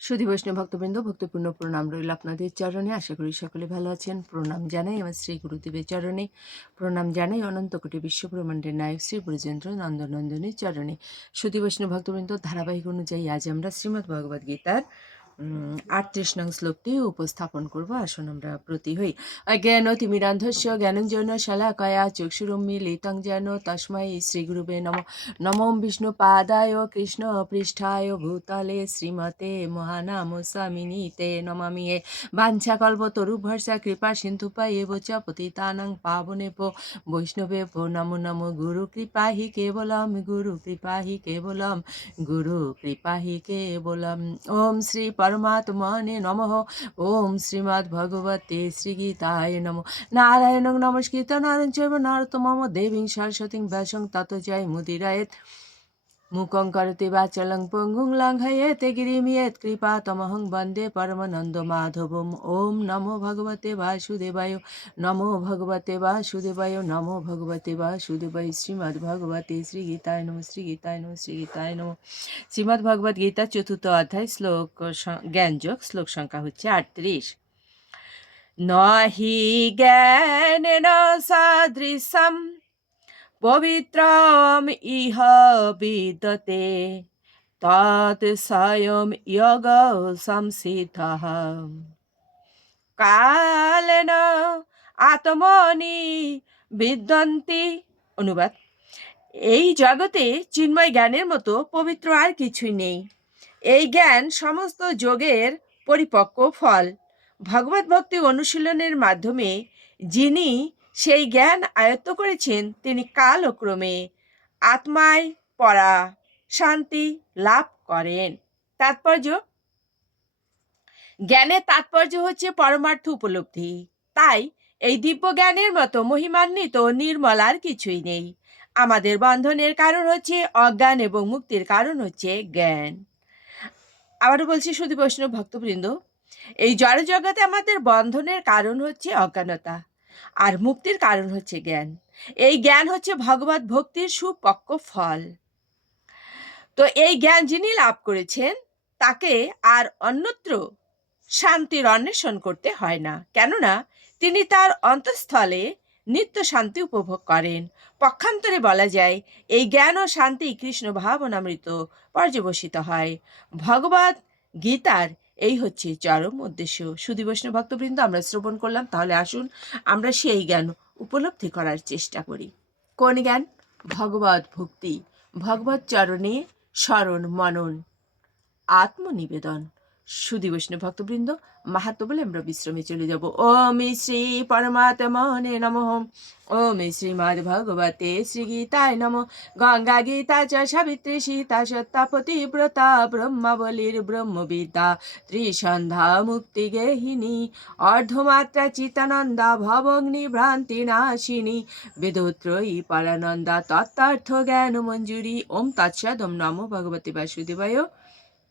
সুধী বৈষ্ণব ভক্তবৃন্দ, ভক্তপূর্ণ প্রণাম রইল আপনাদের চরণে। আশা করি সকলে ভালো আছেন। প্রণাম জানাই আমার শ্রী গুরুদেবের চরণে। প্রণাম জানাই অনন্ত কোটি বিশ্বব্রহ্মাণ্ডের নায়ক শ্রী ব্রজেন্দ্র নন্দনন্দনের চরণে। সুধী বৈষ্ণব ভক্তবৃন্দ, ধারাবাহিক অনুযায়ী আজ আমরা শ্রীমদ্ ভগবদ্গীতার গীতার আটত্রিশ নং শ্লোকটি উপস্থাপন করব। আসুন আমরা প্রতি হই। জ্ঞান তিমিরান্ধস্য জ্ঞানঞ্জন শালাকয়া চক্ষুরুমিলিতং যেন তস্মৈ শ্রীগুরুবে নম। নমো বিষ্ণু পাদায় কৃষ্ণ পৃষ্ঠায় ভূতলে শ্রীমতে মহানাম নমামি এ বাঞ্ছা কল্প তরু ভরসা কৃপা সিন্ধু পায়ে চ পতিতানাং পাবনে পো বৈষ্ণবে পো নমো নমো গুরু কৃপা হি কেবলম, গুরু কৃপা হি কেবলম, গুরু কৃপা হি কেবলম। ওম শ্রী পরমাত্মনে নম ওম শ্রীমৎ ভগবতে শ্রীগীতায় নম নারায়ণ নমস্কৃত নারায়ণ চৈব নারতমম দেবীং সরস্বতীং ব্যাসং তত জয় মুদিরায়েত মুখং করতে বাচলং পঙ্গুং লঙ্ঘয়েতে গিরিমিয়েত কৃপা তমহং বন্দে পরমানন্দ মাধবম ওম নমো ভগবতে বাসুদেবায় নমো ভগবতে বাসুদেবায় নমো ভগবতে বাসুদেবায় শ্রীমদ্ ভগবতে শ্রী গীতায় নম শ্রী গীতায় নম শ্রী গীতায় নম শ্রীমদ্ ভগবদ গীতা চতুর্থ অধ্যায় শ্লোক জ্ঞানযোগ শ্লোক সংখ্যা হচ্ছে আটত্রিশ নহি জ্ঞানেন সদৃশম পবিত্রম ইহ বিদ্যতে তৎ স্বয়ং যোগ সংসিদ্ধ কালেন আত্মনি বিদ্যন্তি অনুবাদ। এই জগতে চিন্ময় জ্ঞানের মতো পবিত্র আর কিছুই নেই। এই জ্ঞান সমস্ত যোগের পরিপক্ক ফল। ভগবত ভক্তি অনুশীলনের মাধ্যমে যিনি সেই জ্ঞান আয়ত্ত করেছেন তিনি কালক্রমে। আত্মায় পড়া শান্তি লাভ করেন। তাৎপর্য? জ্ঞানের তাৎপর্য হচ্ছে পরমার্থ উপলব্ধি। তাই এই দিব্য জ্ঞানের মতো মহিমান্বিত নির্মল আর কিছুই নেই। আমাদের বন্ধনের কারণ হচ্ছে অজ্ঞান এবং মুক্তির কারণ হচ্ছে জ্ঞান। আবারও বলছি শুধু বৈষ্ণব ভক্তবৃন্দ, এই জড় জগতে আমাদের বন্ধনের কারণ হচ্ছে অজ্ঞানতা। আর মুক্তির কারণ হচ্ছে জ্ঞান। এই জ্ঞান হচ্ছে ভগবত ভক্তির সুপক্ক ফল। তো এই জ্ঞান যিনি লাভ করেছেন, তাকে আর অন্যত্র শান্তির অন্বেষণ করতে হয় না। কেননা, তিনি তার অন্তঃস্থলে নিত্য শান্তি উপভোগ করেন। পক্ষান্তরে বলা যায়, এই জ্ঞান ও শান্তি কৃষ্ণ ভাবনামৃত পর্যবসিত হয়। ভগবত গীতার এই হচ্ছে চরম উদ্দেশ্য। সুধী বৈষ্ণব ভক্তবৃন্দ, আমরা শ্রবণ করলাম, তাহলে আসুন আমরা সেই জ্ঞান উপলব্ধি করার চেষ্টা করি। কোন জ্ঞান? ভগবত ভক্তি। ভগবত চরণে স্মরণ মনন। আত্মনিবেদন। সুধী বৈষ্ণব ভক্তবৃন্দ, মাহাত্ম বলে আমরা বিশ্রামে চলে যাব। ওম শ্রী পরমাত্মনে নম। ওম শ্রীমদ্ ভগবতে শ্রী গীতায় নম। গঙ্গা গীতা চ সাবিত্রী সীতা সত্যাপতি ব্রতা ব্রহ্মাবলীর ব্রহ্মবিদ্যা ত্রিসন্ধ্যা মুক্তি গেহিনী অর্ধমাত্রা চিতানন্দা ভবগ্নি ভ্রান্তি নাশিনী বেদোত্রয়ী পরানন্দা তত্ত্বার্থ জ্ঞান মঞ্জুরি ওম তৎসদ নমো। ভগবতে বাসুদেবায়